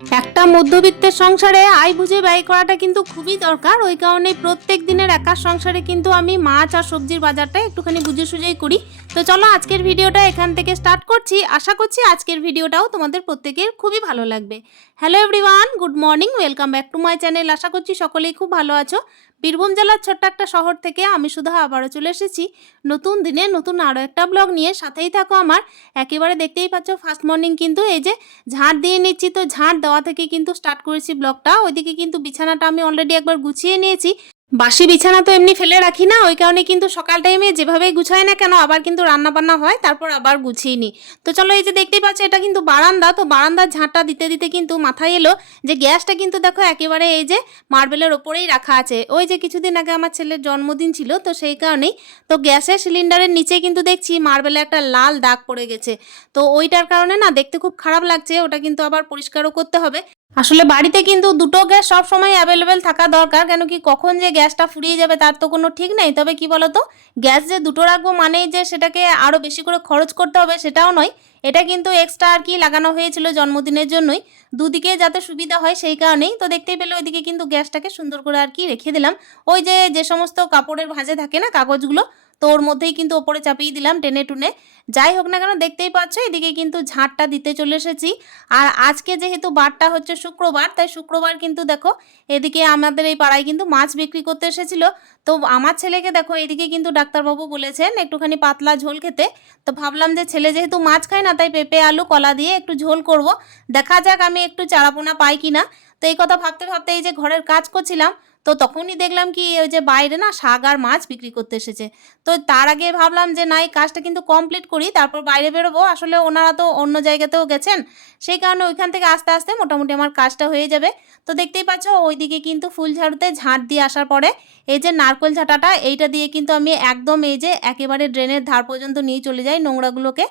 একটা মধ্যবিত্তের সংসারে আয় বুঝে ব্যয় করাটা কিন্তু খুবই দরকার। ওই কারণে প্রত্যেক দিনের একার সংসারে কিন্তু আমি মাছ আর সবজির বাজারটা একটুখানি বুঝে সুঝেই করি। তো চলো আজকের ভিডিওটা এখান থেকে স্টার্ট করছি। আশা করছি আজকের ভিডিওটাও তোমাদের প্রত্যেকের খুবই ভালো লাগবে। Hello everyone good morning welcome back to my channel আশা করছি সকলেই খুব ভালো আছো। বীরভূম জেলার ছোট্ট একটা শহর থেকে আমি শুধু আবারও চলে এসেছি। নতুন দিনে নতুন আরও একটা ব্লগ নিয়ে। সাথেই থাকো আমার। একেবারে দেখতেই পাচ্ছ ফার্স্ট মর্নিং কিন্তু এই যে ঝাঁট দিয়ে নিচ্ছি, তো ঝাঁট দেওয়া থেকে কিন্তু স্টার্ট করেছি ব্লগটা। ওইদিকে কিন্তু বিছানাটা আমি অলরেডি একবার গুছিয়ে নিয়েছি। বাসি বিছানা তো এমনি ফেলে রাখি না, ওই কারণে কিন্তু সকাল টাইমে যেভাবেই গুছাই না কেন আবার কিন্তু রান্না বান্না হয়, তারপর আবার গুছিয়ে নিই। তো চলো এই যে দেখতেই পাচ্ছ, এটা কিন্তু বারান্দা, তো বারান্দার ঝাঁটটা দিতে দিতে কিন্তু মাথায় এলো যে গ্যাসটা কিন্তু দেখো একেবারে এই যে মার্বেলের ওপরেই রাখা আছে। ওই যে কিছুদিন আগে আমার ছেলের জন্মদিন ছিল, তো সেই কারণেই তো গ্যাসের সিলিন্ডারের নিচে কিন্তু দেখছি মার্বেলে একটা লাল দাগ পড়ে গেছে। তো ওইটার কারণে না দেখতে খুব খারাপ লাগছে, ওটা কিন্তু আবার পরিষ্কারও করতে হবে। আসলে বাড়িতে কিন্তু দুটো গ্যাস সব সময় অ্যাভেলেবেল থাকা দরকার, কেন কি কখন যে গ্যাসটা ফুরিয়ে যাবে তার তো কোনো ঠিক নেই। তবে কি বলতো? গ্যাস যে দুটো রাখব মানেই যে সেটাকে আরও বেশি করে খরচ করতে হবে সেটাও নয়। এটা কিন্তু এক্সট্রা আর কি লাগানো হয়েছিল জন্মদিনের জন্যই। দুদিকে যাতে সুবিধা হয় সেই কারণেই তো দেখতেই পেলে ওইদিকে কিন্তু গ্যাসটাকে সুন্দর করে আর কি রেখে দিলাম। ওই যে যে সমস্ত কাপড়ের ভাঁজে থাকে না কাগজগুলো তো ওর মধ্যেই কিন্তু ওপরে চাপিয়ে দিলাম টেনে টুনে। যাই হোক না কেন, দেখতেই পাচ্ছ, এদিকে কিন্তু ঝাঁটটা দিতে চলে এসেছি। আর আজকে যেহেতু বারটা হচ্ছে শুক্রবার, তাই শুক্রবার কিন্তু দেখো, এদিকে আমাদের এই পাড়ায় কিন্তু মাছ বিক্রি করতে এসেছিল। তো আমার ছেলেকে দেখো, এদিকে কিন্তু ডাক্তারবাবু বলেছেন, একটুখানি পাতলা ঝোল খেতে। তো ভাবলাম যে ছেলে যেহেতু মাছ খায় না, তাই পেঁপে, আলু, কলা দিয়ে একটু ঝোল করব। দেখা যাক আমি একটু চারাপোনা পাই কি না তো এই কথা ভাবতে ভাবতে এই যে ঘরের কাজ করছিলাম তো তখনই দেখলাম কি ওই যে বাইরে না শাক আর মাছ বিক্রি করতে এসেছে। তো তার আগে ভাবলাম যে না, এই কাজটা কিন্তু কমপ্লিট করি, তারপর বাইরে বেরোবো। আসলে ওনারা তো অন্য জায়গাতেও গেছেন, সেই কারণে ওইখান থেকে আস্তে আস্তে মোটামুটি আমার কাজটা হয়ে যাবে। তো দেখতেই পাচ্ছ, ওইদিকে কিন্তু ফুল ঝাড়ুতে ঝাঁট দিয়ে আসার পরে এই যে নারকোল ঝাঁটাটা, এইটা দিয়ে কিন্তু আমি একদম এই যে একেবারে ড্রেনের ধার পর্যন্ত নিয়ে চলে যাই নোংরাগুলোকে।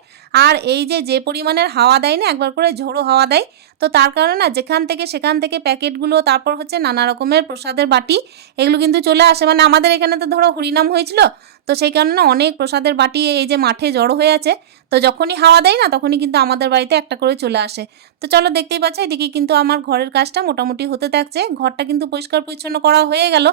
আর এই যে যে পরিমাণের হাওয়া দেয় না, একবার করে ঝোড়ো হাওয়া দেয়, তো তার কারণে না যেখান থেকে সেখান থেকে প্যাকেটগুলো, তারপর হচ্ছে নানা রকমের প্রসাদের বাটি এগুলো কিন্তু চলে আসে। মানে আমাদের এখানে তো ধরো হরিনাম হয়েছিল তো সেই কারণে অনেক প্রসাদের বাটি এই যে মাঠে জড়ো হয়ে আছে, তো যখনই হাওয়া দেয় না তখনই কিন্তু আমাদের বাড়িতে একটা করে চলে আসে। তো চলো দেখতেই পাচ্ছ, এদিকে কিন্তু আমার ঘরের কাজটা মোটামুটি হতে থাকছে, ঘরটা কিন্তু পরিষ্কার পরিচ্ছন্ন করা হয়ে গেল।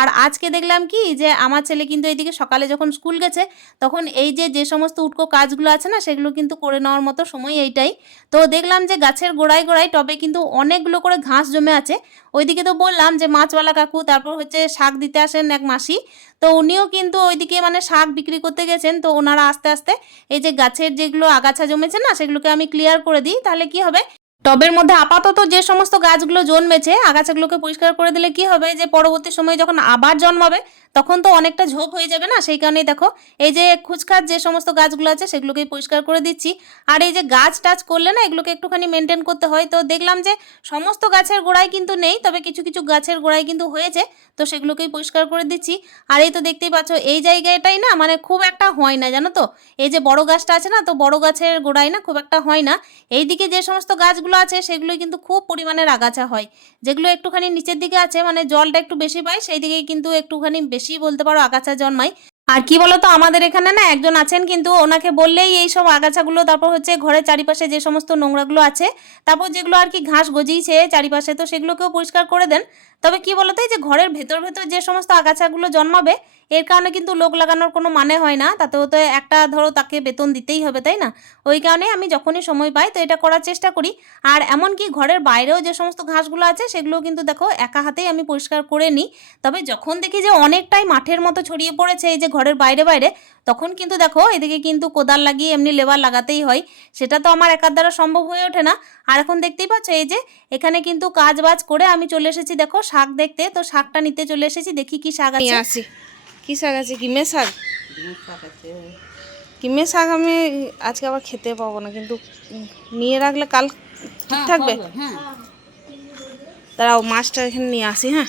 আর আজকে দেখলাম কি যে আমার ছেলে কিন্তু এইদিকে সকালে যখন স্কুল গেছে, তখন এই যে যে সমস্ত উটকো কাজগুলো আছে না, সেগুলো কিন্তু করে নেওয়ার মতো সময় এইটাই। তো দেখলাম যে গাছের গোড়ায় গোড়ায় টবে কিন্তু অনেকগুলো করে ঘাস জমে আছে। ওইদিকে তো বললাম যে, মাছওয়ালা কাকু, তারপর হচ্ছে শাক দিতে আসেন এক মাসি। তো উনিও কিন্তু ওইদিকে মানে শাক বিক্রি করতে গেছেন। তো ওনারা আস্তে আস্তে এই যে গাছের যেগুলো আগাছা জমেছে না, সেগুলোকে আমি ক্লিয়ার করে দিই, তাহলে কি হবে? টবের মধ্যে আপাতত যে সমস্ত গাছগুলো জন্মেছে, আগাছাগুলোকে পরিষ্কার করে দিলে কি হবে? যে পরবর্তী সময়ে যখন আবার জন্মাবে তখন তো অনেকটা ঝোপ হয়ে যাবে না? সেই কারণেই দেখো, এই যে খুচখাচ যে সমস্ত গাছগুলো আছে, সেগুলোকেই পরিষ্কার করে দিচ্ছি। আর এই যে গাছ টাছ করলে না, এগুলোকে একটুখানি মেনটেন করতে হয়। তো দেখলাম যে সমস্ত গাছের গোড়ায় কিন্তু নেই, তবে কিছু কিছু গাছের গোড়ায় কিন্তু হয়েছে। তো সেগুলোকেই পরিষ্কার করে দিচ্ছি। আর এই তো দেখতেই পাচ্ছ, এই জায়গাটাই না মানে খুব একটা হয় না, জানো তো? এই যে বড় গাছটা আছে না, তো বড় গাছের গোড়ায় না খুব একটা হয় না। এইদিকে যে সমস্ত গাছগুলো আছে সেগুলো কিন্তু খুব পরিমাণের আগাছা হয়। যেগুলো একটুখানি নিচের দিকে আছে মানে জলটা একটু বেশি পায় সেই দিকেই কিন্তু একটুখানি বেশি বলতে পারো আগাছা জন্মায়। আর কি বলতো, আমাদের এখানে না একজন আছেন কিন্তু ওনাকে বললেই এই সব আগাছাগুলো, তারপর হচ্ছে ঘরের চারিপাশে যে সমস্ত নোংরাগুলো আছে, তারপর যেগুলো আর কি ঘাস গজিয়েছে চারিপাশে, তো সেগুলোকেও পরিষ্কার করে দেন। তবে কি বলতো যে ঘরের ভেতর ভেতর যে সমস্ত আগাছাগুলো জন্মাবে, এর কারণে কিন্তু লোক লাগানোর কোনো মানে হয় না। তাতেও তো একটা ধরো তাকে বেতন দিতেই হবে, তাই না? ওই কারণে আমি যখনই সময় পাই, তো এটা করার চেষ্টা করি। আর এমনকি ঘরের বাইরেও যে সমস্ত ঘাসগুলো আছে সেগুলো কিন্তু দেখো একা হাতেই আমি পরিষ্কার করে নিই। তবে যখন দেখি যে অনেকটাই মাঠের মতো ছড়িয়ে পড়েছে এই যে ঘরের বাইরে বাইরে, তখন কিন্তু দেখো এদিকে কিন্তু কোদাল লাগিয়ে এমনি লেবার লাগাতেই হয়। সেটা তো আমার একার দ্বারা সম্ভব হয়ে ওঠে না। আর এখন দেখতেই পাচ্ছ এই যে এখানে কিন্তু কাজ বাজ করে আমি চলে এসেছি দেখো শাক দেখতে তো শাকটা নিতে চলে এসেছি দেখি কি শাক আছে। আসি কি শাক আছে? কিমে শাক? কিমে শাক আমি আজকে আবার খেতে পাবো না কিন্তু নিয়ে রাখলে কাল ঠিক থাকবে? দাঁড়াও মাছটা এখানে নিয়ে আসি হ্যাঁ?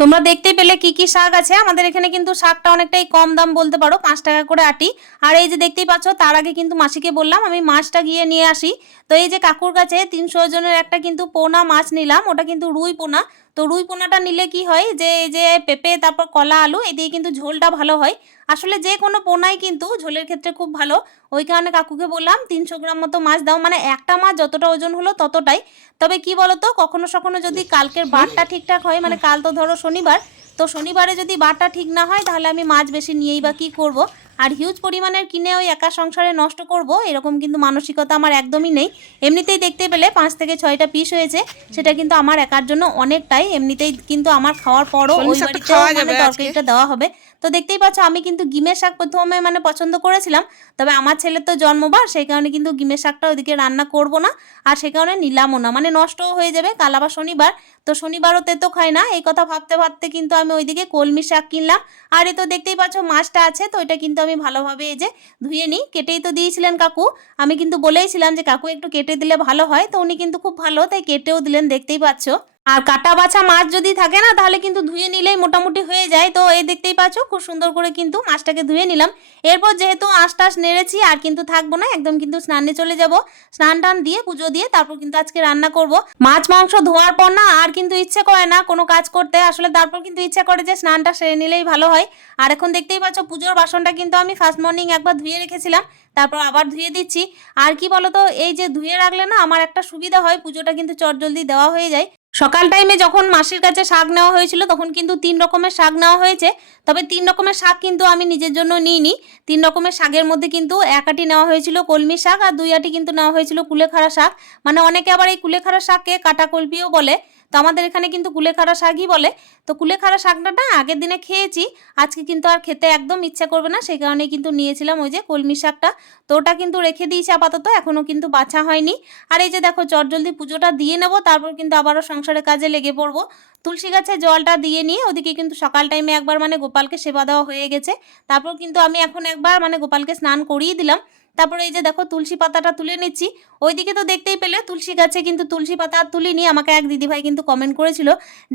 তোমরা দেখতে পেলে কি কি শাক আছে। আমাদের এখানে কিন্তু শাকটা অনেকটাই কম দাম বলতে পারো, পাঁচ টাকা করে আটি। আর এই যে দেখতেই পাচ্ছ, তার আগে কিন্তু মাসিকে বললাম, আমি মাছটা গিয়ে নিয়ে আসি। তো এই যে কাকুর কাছে তিনশো জনের একটা কিন্তু পোনা মাছ নিলাম, ওটা কিন্তু রুই পোনা। তো রুই পোনাটা নিলে কি হয়, যে এই যে পেঁপে, তারপর কলা, আলু, এই দিয়ে কিন্তু ঝোলটা ভালো হয়। আসলে যে কোনো পোনাই কিন্তু ঝোলের ক্ষেত্রে খুব ভালো। ওই কারণে কাকুকে বললাম তিনশো গ্রাম মতো মাছ দাও। মানে একটা মাছ যতটা ওজন হলো ততটাই। তবে কি বলতো কখনো সখনো যদি কালকের বারটা ঠিকঠাক হয় মানে কাল তো ধরো শনিবার তো শনিবারে যদি বারটা ঠিক না হয় তাহলে আমি মাছ বেশি নিয়েই বা কী করব? আর হিউজ পরিমাণের কিনে ওই একা সংসারে নষ্ট করব এরকম কিন্তু মানসিকতা আমার একদমই নেই। এমনিতেই দেখতে পেলে পাঁচ থেকে ছয়টা পিস হয়েছে সেটা কিন্তু আমার একার জন্য অনেকটাই। এমনিতেই কিন্তু আমার খাওয়ার পরও ওই খাওয়া মানে তরকারিটা দেওয়া হবে। তো দেখতেই পাচ্ছ, আমি কিন্তু গিমের শাক প্রথমে মানে পছন্দ করেছিলাম, তবে আমার ছেলের তো জন্মবার, সেই কারণে কিন্তু গিমের শাকটা ওইদিকে রান্না করব না, আর সে কারণে নিলামও না মানে নষ্টও হয়ে যাবে, কাল আবার শনিবার, তো শনিবারও তেতো খায় না, এই কথা ভাবতে ভাবতে কিন্তু আমি ওইদিকে কলমি শাক কিনলাম, আর এ তো দেখতেই পাচ্ছ মাছটা আছে, তো এটা কিন্তু আমি ভালোভাবে এই যে ধুয়ে নিই, কেটেই তো দিয়েছিলেন কাকু, আমি কিন্তু বলেইছিলাম যে কাকু একটু কেটে দিলে ভালো হয়, তো উনি কিন্তু খুব ভালো, তাই কেটেও দিলেন, দেখতেই পাচ্ছ। আর কাটা বাছা মাছ যদি থাকে না, তাহলে কিন্তু ধুয়ে নিলেই মোটামুটি হয়ে যায়। তো এই দেখতেই পাচ্ছ, খুব সুন্দর করে কিন্তু মাছটাকে ধুয়ে নিলাম। এরপর যেহেতু আঁশ টাশ নেড়েছি, আর কিন্তু থাকব না, একদম কিন্তু স্নানে চলে যাব। স্নান টান দিয়ে, পুজো দিয়ে তারপর কিন্তু আজকে রান্না করব। মাছ মাংস ধোয়ার পর না, আর কিন্তু ইচ্ছে করে না কোনো কাজ করতে। আসলে তারপর কিন্তু ইচ্ছে করে যে স্নানটা সেরে নিলেই ভালো হয়। আর এখন দেখতেই পাচ্ছ, পুজোর বাসনটা কিন্তু আমি ফার্স্ট মর্নিং একবার ধুয়ে রেখেছিলাম, তারপর আবার ধুয়ে দিচ্ছি। আর কি বলতো, এই যে ধুয়ে রাখলে না, আমার একটা সুবিধা হয়, পুজোটা কিন্তু চটজলদি দেওয়া হয়ে যায়। সকাল টাইমে যখন মাসির কাছে শাক নেওয়া হয়েছিল, তখন কিন্তু তিন রকমের শাক নেওয়া হয়েছে। তবে তিন রকমের শাক কিন্তু আমি নিজের জন্য নিইনি। তিন রকমের শাকের মধ্যে কিন্তু এক আটি নেওয়া হয়েছিল কলমি শাক আর দুই আটি কিন্তু নেওয়া হয়েছিল কুলেখাড়া শাক। মানে অনেকে আবার এই কুলেখাড়া শাককে কাটা কলপিও বলে। তো আমাদের এখানে কিন্তু কুলেখাড়া শাকই বলে। তো কুলেখাড়া শাকটা আগের দিনে খেয়েছি, আজকে কিন্তু আর খেতে একদম ইচ্ছা করবে না, সেই কারণেই কিন্তু নিয়েছিলাম ওই যে কলমি শাকটা। তো ওটা কিন্তু রেখে দিয়েছি আপাতত, এখনও কিন্তু বাছা হয়নি। আর এই যে দেখো চটজলদি পুজোটা দিয়ে নেব, তারপর কিন্তু আবারও সংসারের কাজে লেগে পড়ব। তুলসী গাছে জলটা দিয়ে নিয়ে ওদিকে কিন্তু সকাল টাইমে একবার মানে গোপালকে সেবা দেওয়া হয়ে গেছে। তারপর কিন্তু আমি এখন একবার মানে গোপালকে স্নান করিয়ে দিলাম। তারপরে এই যে দেখো তুলসী পাতাটা তুলে নিচ্ছি। ওইদিকে তো দেখতেই পেলে তুলসী গাছে কিন্তু তুলসী পাতা আর তুলিনি। আমাকে এক দিদিভাই কিন্তু কমেন্ট করেছিল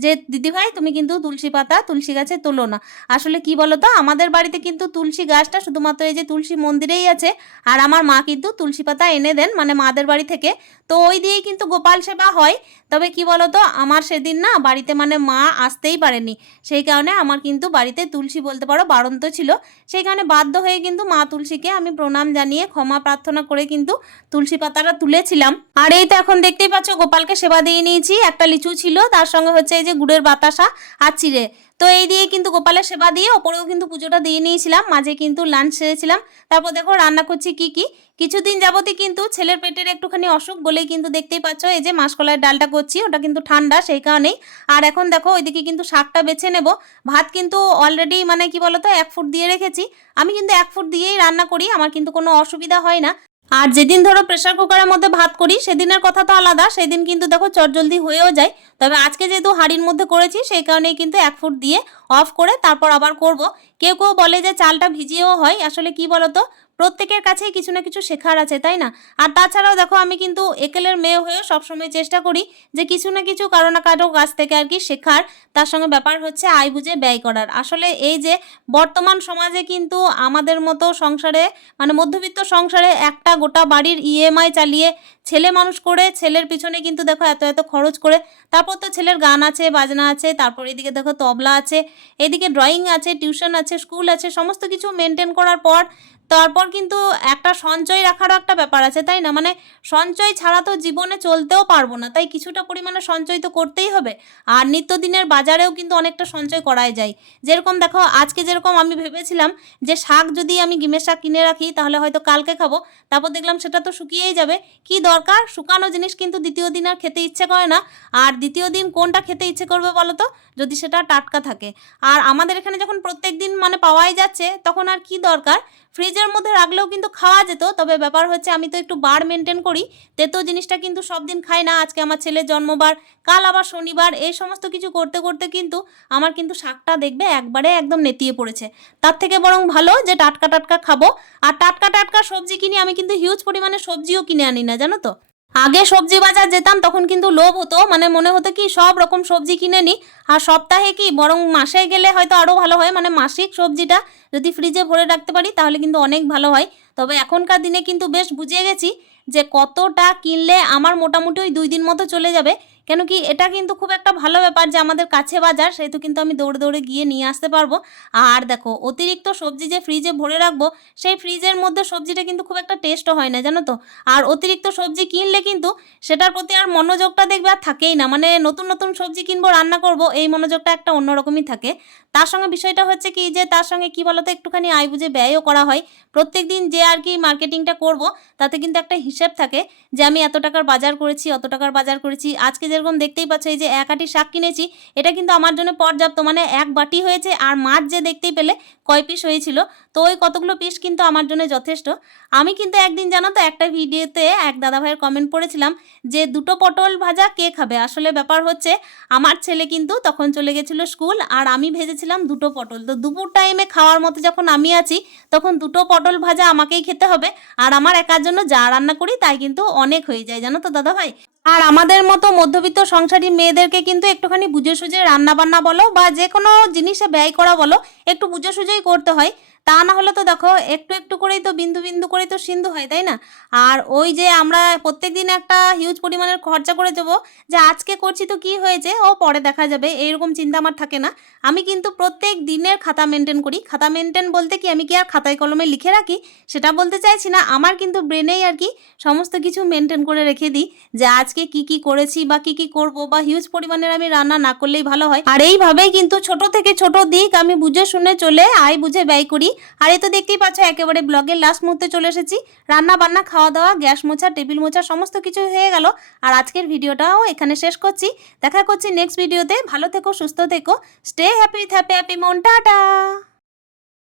যে, দিদিভাই, তুমি কিন্তু তুলসী পাতা, তুলসী গাছে তোলো না। আসলে কি বলো তো আমাদের বাড়িতে কিন্তু তুলসী গাছটা শুধুমাত্র এই যে তুলসী মন্দিরেই আছে। আর আমার মা কিন্তু তুলসী পাতা এনে দেন মানে মাদের বাড়ি থেকে। তো ওই দিয়েই কিন্তু গোপাল সেবা হয়। তবে কি বলো তো আমার সেদিন না বাড়িতে মানে মা আসতেই পারেনি। সেই কারণে আমার কিন্তু বাড়িতে তুলসী বলতে পারো বারন্ত ছিল। সেই কারণে বাধ্য হয়ে কিন্তু মা তুলসীকে আমি প্রণাম জানিয়ে ক্ষমা প্রার্থনা করে কিন্তু তুলসী পাতাটা তুলেছিলাম। আর এই তো এখন দেখতেই পাচ্ছ, গোপালকে সেবা দিয়ে নিয়েছি। একটা লিচু ছিল, তার সঙ্গে হচ্ছে এই যে গুড়ের বাতাসা আর চিড়ে। তো এই দিয়ে কিন্তু গোপালের সেবা দিয়ে ওপরেও কিন্তু পুজোটা দিয়ে নিয়েছিলাম, মাঝে কিন্তু লাঞ্চ সেরেছিলাম। তারপর দেখো রান্না করছি কি কি। কিছুদিন যাবতই কিন্তু ছেলের পেটের একটুখানি অসুখ বলেই কিন্তু দেখতেই পাচ্ছ, এই যে মাসকলাইয়ের ডালটা করছি, ওটা কিন্তু ঠান্ডা সেই কারণেই। আর এখন দেখো ওইদিকে কিন্তু শাকটা বেছে নেব। ভাত কিন্তু অলরেডি মানে কি বলতো, এক ফুট দিয়ে রেখেছি। আমি কিন্তু এক ফুট দিয়েই রান্না করি, আমার কিন্তু কোনো অসুবিধা হয় না। আর যেদিন ধরো প্রেশার কুকারের মধ্যে ভাত করি, সেদিনের কথা তো আলাদা। সেদিন কিন্তু দেখো চটজলদি হয়েও যায়। তবে আজকে যেহেতু হাঁড়ির মধ্যে করেছি, সেই কারণেই কিন্তু এক ফুট দিয়ে অফ করে তারপর আবার করব। কেউ কেউ বলে যে চালটা ভিজিয়েও হয়। আসলে কি বলতো? প্রত্যেকের কাছেই কিছু না কিছু শেখার আছে, তাই না? আর তাছাড়াও দেখো, আমি কিন্তু একেলের মেয়ে হয়েও সবসময় চেষ্টা করি যে কিছু না কিছু কারও না কারও কাছ থেকে আর কি শেখার। তার সঙ্গে ব্যাপার হচ্ছে আয় বুঝে ব্যয় করার। আসলে এই যে বর্তমান সমাজে কিন্তু আমাদের মতো সংসারে মানে মধ্যবিত্ত সংসারে একটা গোটা বাড়ির ইএমআই চালিয়ে ছেলে মানুষ করে, ছেলের পিছনে কিন্তু দেখো এত এত খরচ করে, তারপর তো ছেলের গান আছে, বাজনা আছে, তারপর এদিকে দেখো তবলা আছে, এদিকে ড্রয়িং আছে টিউশন আছে স্কুল আছে, সমস্ত কিছু মেনটেন করার পর তারপর কিন্তু একটা সঞ্চয় রাখারও একটা ব্যাপার আছে, তাই না? মানে সঞ্চয় ছাড়া তো জীবনে চলতেও পারব না, তাই কিছুটা পরিমাণে সঞ্চয় তো করতেই হবে। আর নিত্যদিনের বাজারেও কিন্তু অনেকটা সঞ্চয় করাই যায়। যেরকম দেখো, আজকে যেরকম আমি ভেবেছিলাম যে শাক যদি আমি গিমের শাক কিনে রাখি, তাহলে হয়তো কালকে খাব। তারপর দেখলাম সেটা তো শুকিয়েই যাবে। কি দরকার? শুকানো জিনিস কিন্তু দ্বিতীয় দিন আর খেতে ইচ্ছে করে না। আর দ্বিতীয় দিন কোনটা খেতে ইচ্ছে করবে বলো তো? যদি সেটা টাটকা থাকে। আর আমাদের এখানে যখন প্রত্যেক দিন মানে পাওয়াই যাচ্ছে, তখন আর কি দরকার? ফ্রিজের মধ্যে রাখলেও কিন্তু খাওয়া যেত, তবে ব্যাপার হচ্ছে আমি তো একটু বার মেনটেন করি, তেতো জিনিসটা কিন্তু সব দিন খাই না, আজকে আমার ছেলের জন্মবার, কাল আবার শনিবার, এই সমস্ত কিছু করতে করতে কিন্তু আমার কিন্তু শাকটা দেখবে একবারে একদম নেতিয়ে পড়েছে। তার থেকে বরং ভালো যে টাটকা টাটকা খাব, আর টাটকা টাটকা সবজি কিনি, আমি কিন্তু হিউজ পরিমাণে সবজিও কিনে আনি না, জানো তো? আগে সবজি বাজার যেতাম, তখন কিন্তু লোভ হতো। মানে মনে হতো কি, সব রকম সবজি কিনে নিই আর সপ্তাহে কি, বরং মাসে গেলে হয়তো আরও ভালো হয়। মানে মাসিক সবজিটা যদি ফ্রিজে ভরে রাখতে পারি, তাহলে কিন্তু অনেক ভালো হয়। তবে এখনকার দিনে কিন্তু বেশ বুঝে গেছি যে, কতটা কিনলে আমার মোটামুটি ওই দুই দিন মতো চলে যাবে। কেন কি এটা কিন্তু খুব একটা ভালো ব্যাপার যে আমাদের কাছে বাজার, সেহেতু কিন্তু আমি দৌড়ে দৌড়ে গিয়ে নিয়ে আসতে পারব। আর দেখো, অতিরিক্ত সবজি যে ফ্রিজে ভরে রাখব, সেই ফ্রিজের মধ্যে সবজিটা কিন্তু খুব একটা টেস্টও হয় না, জানো তো? আর অতিরিক্ত সবজি কিনলে কিন্তু সেটার প্রতি আর মনোযোগটা দেখবে আর থাকেই না। মানে নতুন নতুন সবজি কিনবো, রান্না করব, এই মনোযোগটা একটা অন্যরকমই থাকে। তার সঙ্গে বিষয়টা হচ্ছে কি যে তার সঙ্গে কি বলতো, একটুখানি আয় বুঝে ব্যয়ও করা হয়। প্রত্যেক দিন যে আর কি মার্কেটিংটা করব, তাতে কিন্তু একটা হিসেব থাকে যে আমি এত টাকার বাজার করেছি, অত টাকার বাজার করেছি। আজকে যেরকম দেখতেই পাচ্ছ এই যে এক আটি শাক কিনেছি, এটা কিন্তু আমার জন্য পর্যাপ্ত। মানে এক বাটি হয়েছে আর মাছ যে দেখতেই পেলে কয় পিস হয়েছিল। তো ওই কতগুলো পিস কিন্তু আমার জন্য যথেষ্ট। আমি কিন্তু একদিন জানো তো একটা ভিডিওতে এক দাদা ভাইয়ের কমেন্ট পড়েছিলাম যে দুটো পটল ভাজা কে খাবে? আসলে ব্যাপার হচ্ছে আমার ছেলে কিন্তু তখন চলে গেছিল স্কুল আর আমি ভেজেছিলাম দুটো পটল। তো দুপুর টাইমে খাওয়ার মতো যখন আমি আছি, তখন দুটো পটল ভাজা আমাকেই খেতে হবে। আর আমার একার জন্য যা রান্না করি, তাই কিন্তু অনেক হয়ে যায়, জানো তো দাদা ভাই আর আমাদের মতো মধ্যবিত্ত সংসারী মেয়েদেরকে কিন্তু একটুখানি বুঝে সুঝে রান্না বান্না বলো বা যে কোনো জিনিসে ব্যয় করা বলো, একটু বুঝে সুঝেই করতে হয়। তা না হলে তো দেখো একটু একটু করেই তো বিন্দু বিন্দু করেই তো সিন্ধু হয়, তাই না? আর ওই যে আমরা প্রত্যেক দিন একটা হিউজ পরিমাণের খরচা করে দেবো যে আজকে করছি তো কি হয়েছে, ও পরে দেখা যাবে, এইরকম চিন্তা আমার থাকে না। আমি কিন্তু প্রত্যেক দিনের খাতা মেনটেন করি। খাতা মেনটেন বলতে কি আমি কি আর খাতায় কলমে লিখে রাখি? সেটা বলতে চাইছি না। আমার কিন্তু ব্রেনেই আর কি সমস্ত কিছু মেনটেন করে রেখে দিই যে আজকে কি কি করেছি বা কি কি করব বা হিউজ পরিমাণের আমি রান্না না করলেই ভালো হয়। আর এইভাবেই কিন্তু ছোট থেকে ছোট দিক আমি বুঝে শুনে চলে আয় বুঝে ব্যয় করি। আর এতো তো দেখতেই পাচ্ছ, একেবারে ব্লগের লাস্ট মুহূর্তে চলে এসেছি। রান্না বান্না, খাওয়া দাওয়া, গ্যাস মোছা, টেবিল মোছা, সমস্ত কিছু হয়ে গেল। আর আজকের ভিডিওটাও এখানে শেষ করছি। দেখা করছি নেক্সট ভিডিওতে ভালো থেকো, সুস্থ থেকো। স্টে হ্যাপি থ্যাপি হ্যাপি মন। টাটা!